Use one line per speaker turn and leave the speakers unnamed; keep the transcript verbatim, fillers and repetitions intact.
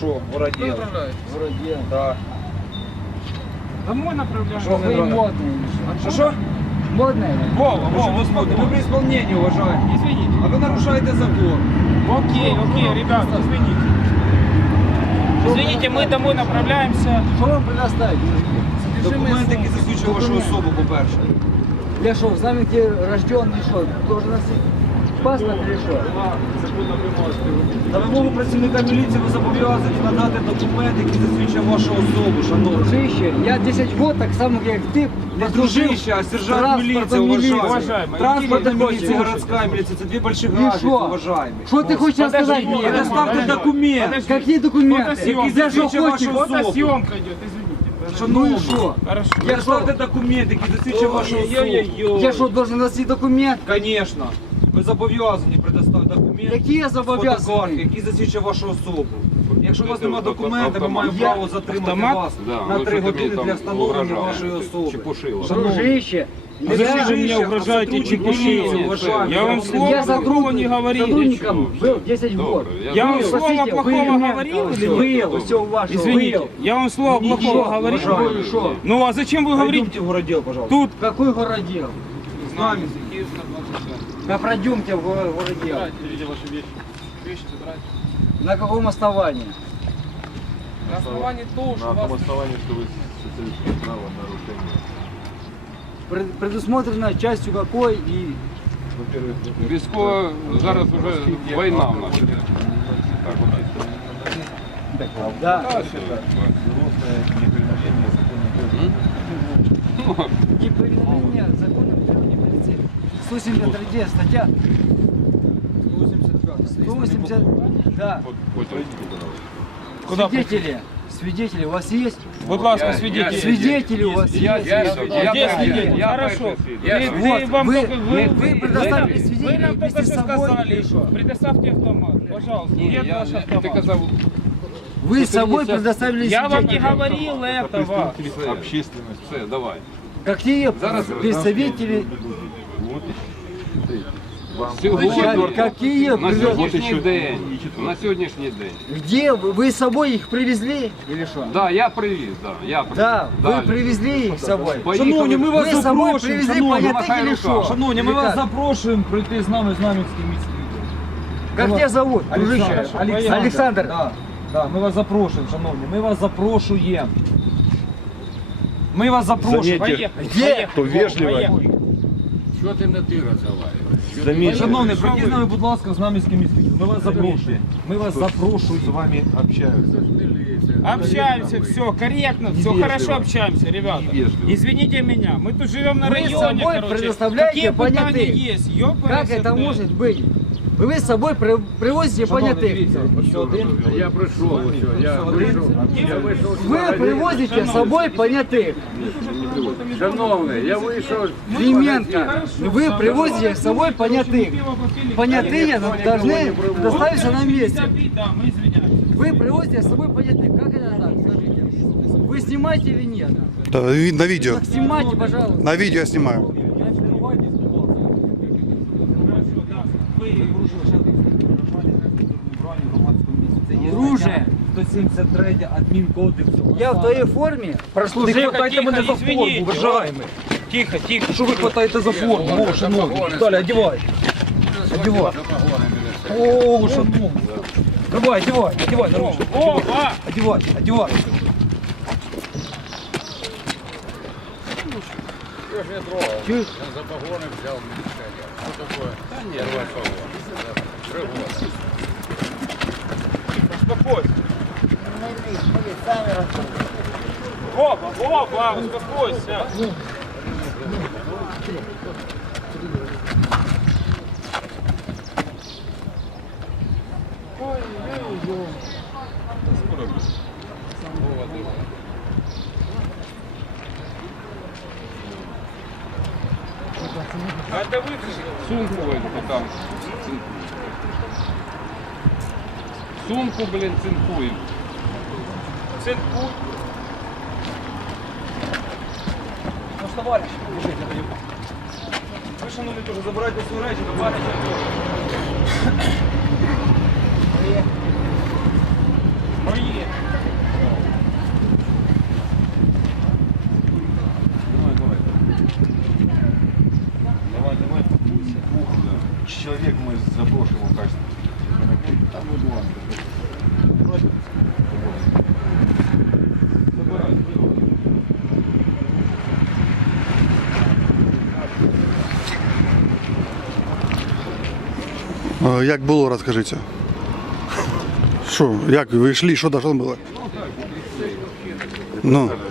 що, городіл.
Городіл.
Да.
Домой направляем.
Что вы
модный.
Что, что?
Модный.
Вова, Вова, вы смотрите, вы при исполнении, уважаемый.
Извините.
А вы нарушаете закон.
Окей, окей, ребята, извините. Извините, мы домой направляемся.
Що вам предоставить?
Документи, які засвідчують вашу особу, по-перше.
Я що, в знаменке рожденный, що, должен носить паспорт или що?
На вимогу працівника міліції ви зобов'язані надати документи, які засвідчують вашу особу, шановні.
Дружище, я десять год так само, як ти,
Не дружище, а сержант міліції,
транспортом міліції.
уважаемый. Транспортна
Иди,
міліція,
слушай.
городська міліція, це дві больших
І
разниці,
що?
уважаемый.
Що ти хочеш
Подожди,
сказати мені?
подожди.
Предоставте документи.
Які документи?
Фотосъемка.
Я що
Засвідчує
хочу?
вашу особу.
Фотосъемка идет, извините.
Ну і що?
Хорошо.
Предоставте документи, які засвідчують вашу особу.
Ой-ой-ой.
Я що, должен носити документ?
Конечно. Ви зобов'язані предоставити документи.
Які я зобов'язаний?
фотокартки, які засвідчують вашу особу. Якщо у вас немає документів, ми маємо
Я-
право затримати
Автомат?
вас
Да,
на
ви
три
ж тобі
години
там
для встановлення
угрожали.
вашої особи.
Чепушило.
Дружище,
А зачем
я,
вы мне
Дружище,
угрожаете
а сотрудник
чепушилом?
милиции, уважаемый.
Я вам слова
я
такого не говорил.
сотрудником
Ничего,
был десять
добре,
год.
я
Я вам
Вы,
слова
простите,
плохого
вы-
говорил или нет?
Был, все у вашего.
Извините,
был.
я вам слова
Ничего,
плохого говорил.
уважаемый, что?
Ну а зачем вы говорите?
Пройдемте в городдел, пожалуйста.
Тут
Какой городел?
С нами.
Да пройдемте в го- городел. На каком основании?
на основании того,
На том основании, что вы социалистское право нарушение.
Пред- Предусмотрено частью какой и...
Во-первых,
Військо зараз вже війна в нас. іде.
так вот чисто.
Да.
Взрослое неприменение законных
Неповиновение законам требований полиции. сто семьдесят три статья. сто восемьдесят. Да.
Хоть родители давай.
Куда
Свидетели. Свидетели у вас есть?
Будь ласка, свидетели.
Свидетели у вас
Я
есть?
свідок.
Где
Я
свидетели?
перший. Я
Хорошо.
перший свідок.
Вы,
Вот,
вы, вам
вы-
только, вы,
вы предоставили
вы нам-
свидетелей
вы нам только
вместе
что
с собой
сказали,
или что?
предоставьте автомат, пожалуйста.
Ні,
Нет
я,
ваш
я,
автомат.
ти казав,
Вы с собой предоставили
Я вам не
свидетелей.
говорил этого.
Все, общественность.
все, давай.
Какие
Зараз
представители...
Вот еще. Смотрите, вам-
Сьогодні,
Как- Какие...
на
пред-
сьогоднішній
ще-
день,
і четверте.
на сьогоднішній день.
Где вы, вы с собой их привезли или что?
Да, я привіз, да, я привіз.
Да, вы
Далі.
привезли их с собой.
Поїхали.
Шановні, ми вас
Ви з собою
запрошуємо,
привезли
шановні,
понятих
махай
или
руками.
что?
шановні, ми
Или
вас
как?
запрошуємо прийти з нами Знам'янський міський.
Как тебя зовут, дружище?
Олександр.
Александр.
Да, да, ми вас запрошуємо, шановні, ми вас запрошуємо. Ми вас запрошуємо.
Заметьте,
Поехали.
Где?
Повежливо.
Поехали.
Що ти на ти розговорюєш?
Заметьте,
Шановні, прийдіть з нами, будь ласка, в Знам'янський міський. Ми вас запрошуємо. Ми вас
с
запрошуємо.
вами общаются.
Общаемся, все корректно, все
Невежливо.
хорошо общаемся, ребята.
Невежливо.
Извините меня, мы тут живем на
Вы с
районе,
собой
короче.
предоставляете
Какие
понятых?
питания есть? Ёпрст,
Как это может быть? Вы с собой при- привозите
Шановні,
понятых.
дивіться, ось один.
Я прийшов, ось, я
Один.
я вийшов.
Вы привозите с собой понятых.
Шановний, я вийшов.
Клименко, вы привозите с собой понятых. Понятые должны предоставиться на месте.
Да, мы извиняемся.
Вы привозите с собой понятых. Как это так, скажите? Вы снимаете или нет?
Да, ви- на видео.
Так снимайте, пожалуйста.
На видео я снимаю.
Ви порушили шахту громадському місці. Це є
Друже.
стаття сто сімдесят три адмінкодексу.
Я в твоей форме
Не
прослужил.
хватайте мене за форму,
извините.
уважаємо.
Тихо, тихо.
Що ви хватаєте за форму? О, шановні. Далі, одівай. Одівай. О, шановні. Давай, одівай, одівай, наружу.
О, а!
Одівай, одівай.
Чуешь?
За погоны взял милиционер. Что такое? Да нет, погон.
Успокойся. Опа, опа, успокойся. А это вы
Сумку эту там цинкуем. Сумку, блин, цинкуем.
цинкуй.
Наш товариш, біжить, я даю. Ви, шановні, теж забирайте свої речі, товариш.
Поехали.
человек мы заброшим в качестве. Там мы два.
Е, Як було, розкажіть. Що, як ви йшли, що там було? Ну.